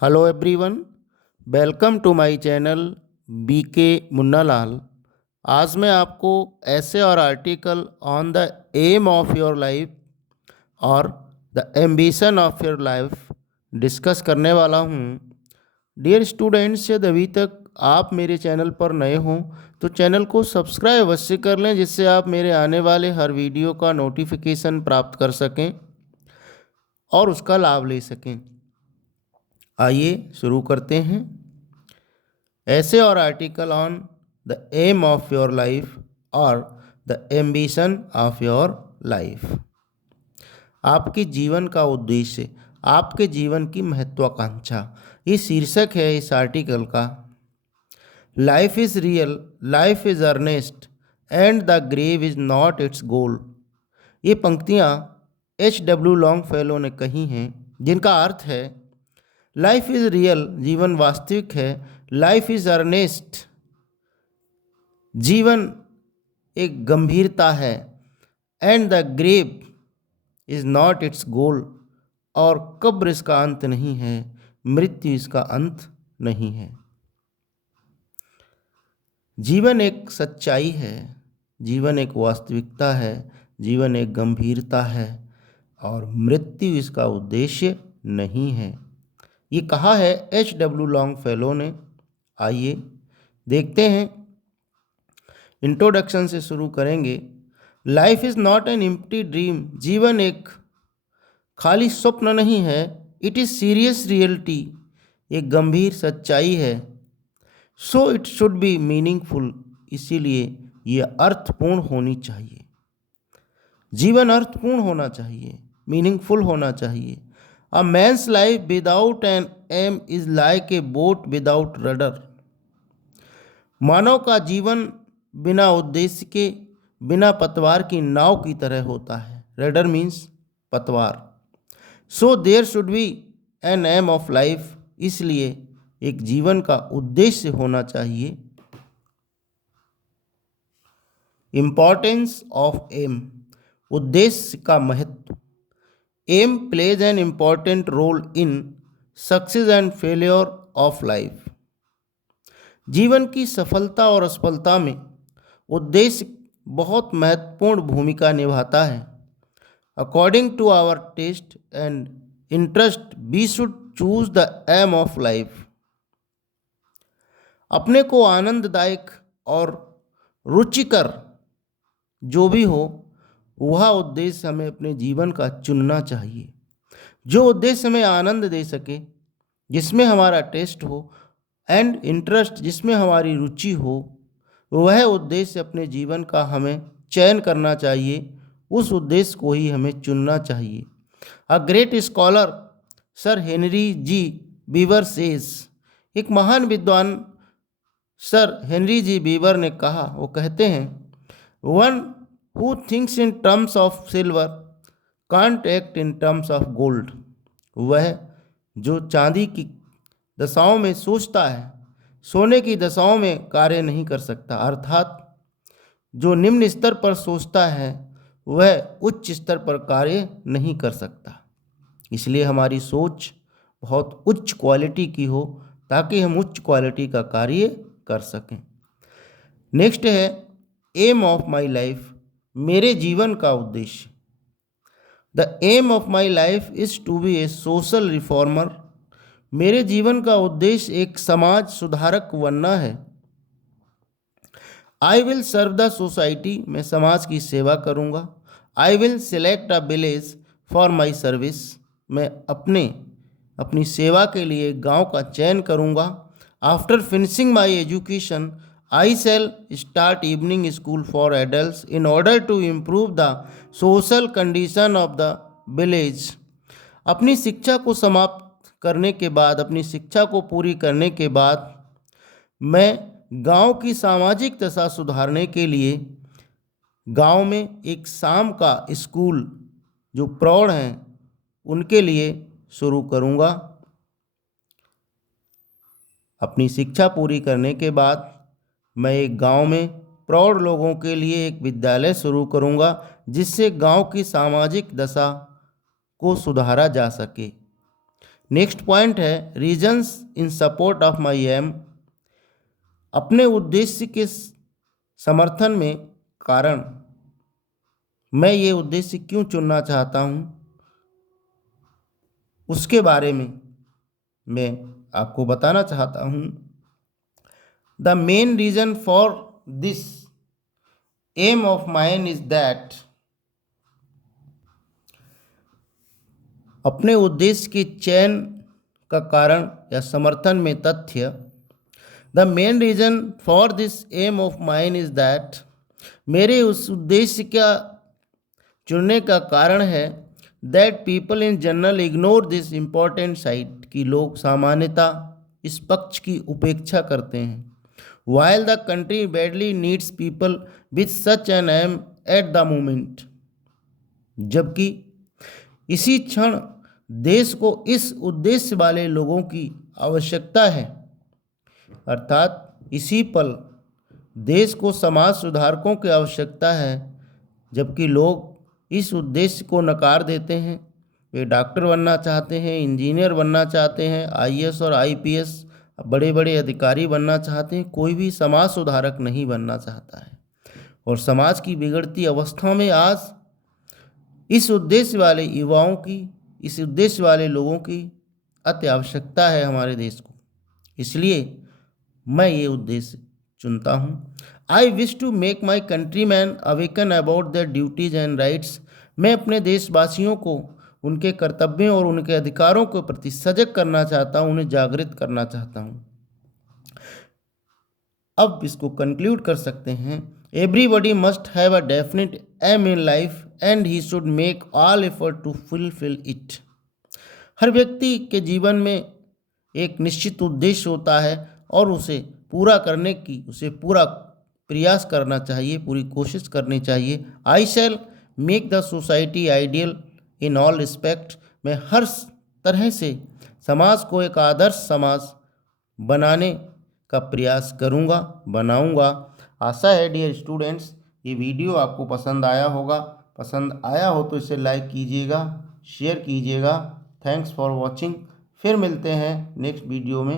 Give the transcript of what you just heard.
Hello everyone, welcome to my channel BK Munnalal. आज मैं आपको essay or article on the aim of your life or the ambition of your life discuss करने वाला हूँ। Dear students, यदि अभी तक आप मेरे चैनल पर नए हों तो चैनल को सब्सक्राइब अवश्य कर लें, जिससे आप मेरे आने वाले हर वीडियो का नोटिफिकेशन प्राप्त कर सकें और उसका लाभ ले सकें। आइए शुरू करते हैं। Essay or article on the aim of your life or the ambition of your life. आपके जीवन का उद्देश्य, आपके जीवन की महत्वाकांक्षा, ये शीर्षक है इस आर्टिकल का। Life is real, life is earnest and the grave is not its goal. ये पंक्तियाँ H.W. लॉन्गफेलो ने कही हैं, जिनका अर्थ है लाइफ इज रियल, जीवन वास्तविक है। लाइफ इज अर्नेस्ट, जीवन एक गंभीरता है। And the grave is not its goal, और कब्र इसका अंत नहीं है, मृत्यु इसका अंत नहीं है। जीवन एक सच्चाई है, जीवन एक वास्तविकता है, जीवन एक गंभीरता है, और मृत्यु इसका उद्देश्य नहीं है। ये कहा है H.W. लॉन्गफेलो ने। आइए देखते हैं। इंट्रोडक्शन से शुरू करेंगे। Life is not an empty dream, जीवन एक खाली स्वप्न नहीं है। इट इज़ सीरियस रियलिटी, एक गंभीर सच्चाई है। So it should be meaningful, इसीलिए यह अर्थपूर्ण होनी चाहिए। जीवन अर्थपूर्ण होना चाहिए, मीनिंगफुल होना चाहिए। A man's life without an aim is like a boat without rudder. मानव का जीवन बिना उद्देश्य के, बिना पतवार की नाव की तरह होता है। रडर मीन्स पतवार। So there should be an aim of life, इसलिए एक जीवन का उद्देश्य होना चाहिए। इम्पॉर्टेंस ऑफ एम, उद्देश्य का महत्व। Aim plays an important role in success and failure of life. जीवन की सफलता और असफलता में उद्देश्य बहुत महत्वपूर्ण भूमिका निभाता है। According to our taste and interest we should choose the aim of life. अपने को आनंददायक और रुचिकर जो भी हो, वह उद्देश्य हमें अपने जीवन का चुनना चाहिए। जो उद्देश्य हमें आनंद दे सके, जिसमें हमारा टेस्ट हो, एंड इंटरेस्ट, जिसमें हमारी रुचि हो, वह उद्देश्य अपने जीवन का हमें चयन करना चाहिए। उस उद्देश्य को ही हमें चुनना चाहिए। A great scholar sir Henry G Beaver says, एक महान विद्वान सर हेनरी जी बीवर ने कहा, वो कहते हैं, one who thinks in terms of silver can't act in terms of gold. वह जो चांदी की दशाओं में सोचता है, सोने की दशाओं में कार्य नहीं कर सकता। अर्थात जो निम्न स्तर पर सोचता है, वह उच्च स्तर पर कार्य नहीं कर सकता। इसलिए हमारी सोच बहुत उच्च क्वालिटी की हो, ताकि हम उच्च क्वालिटी का कार्य कर सकें। नेक्स्ट है एम ऑफ माई लाइफ, मेरे जीवन का उद्देश्य। The aim of my life is to be a social reformer. मेरे जीवन का उद्देश्य एक समाज सुधारक बनना है। I will serve the society, मैं समाज की सेवा करूँगा। I will select a village for my service, मैं अपनी सेवा के लिए गांव का चयन करूँगा। After finishing my education I shall start evening school for adults in order to improve the social condition of the village. अपनी शिक्षा को समाप्त करने के बाद, अपनी शिक्षा को पूरी करने के बाद, मैं गांव की सामाजिक दशा सुधारने के लिए गांव में एक शाम का स्कूल जो प्रौढ़ हैं उनके लिए शुरू करूंगा। अपनी शिक्षा पूरी करने के बाद मैं एक गांव में प्रौढ़ लोगों के लिए एक विद्यालय शुरू करूंगा, जिससे गांव की सामाजिक दशा को सुधारा जा सके। नेक्स्ट पॉइंट है reasons in support of my aim. अपने उद्देश्य के समर्थन में कारण, मैं ये उद्देश्य क्यों चुनना चाहता हूँ, उसके बारे में मैं आपको बताना चाहता हूँ। The main reason for this aim of mine is that, अपने उद्देश्य के चयन का कारण या समर्थन में तथ्य, the main reason for this aim of mine is that, मेरे उस उद्देश्य का चुनने का कारण है that people in general ignore this important side, कि लोग सामान्यता इस पक्ष की उपेक्षा करते हैं। While the country badly needs people with such an aim at the moment, जबकि इसी क्षण देश को इस उद्देश्य वाले लोगों की आवश्यकता है। अर्थात इसी पल देश को समाज सुधारकों की आवश्यकता है, जबकि लोग इस उद्देश्य को नकार देते हैं। वे डॉक्टर बनना चाहते हैं, इंजीनियर बनना चाहते हैं, आईएएस और आईपीएस बड़े बड़े अधिकारी बनना चाहते हैं, कोई भी समाज सुधारक नहीं बनना चाहता है। और समाज की बिगड़ती अवस्था में आज इस उद्देश्य वाले युवाओं की, इस उद्देश्य वाले लोगों की अति आवश्यकता है हमारे देश को। इसलिए मैं ये उद्देश्य चुनता हूँ। I wish to make my country man awaken about their duties and rights, मैं अपने देशवासियों को उनके कर्तव्यों और उनके अधिकारों के प्रति सजग करना चाहता हूँ, उन्हें जागृत करना चाहता हूँ। अब इसको कंक्लूड कर सकते हैं। Everybody must have a definite aim in life and he should make all effort to fulfil it. हर व्यक्ति के जीवन में एक निश्चित उद्देश्य होता है और उसे पूरा करने की उसे पूरा प्रयास करना चाहिए, पूरी कोशिश करनी चाहिए। I shall make the society ideal in all respect, मैं हर तरह से समाज को एक आदर्श समाज बनाने का प्रयास करूँगा, बनाऊँगा। आशा है डियर स्टूडेंट्स ये वीडियो आपको पसंद आया होगा। पसंद आया हो तो इसे लाइक कीजिएगा, शेयर कीजिएगा। Thanks for watching. फिर मिलते हैं नेक्स्ट वीडियो में।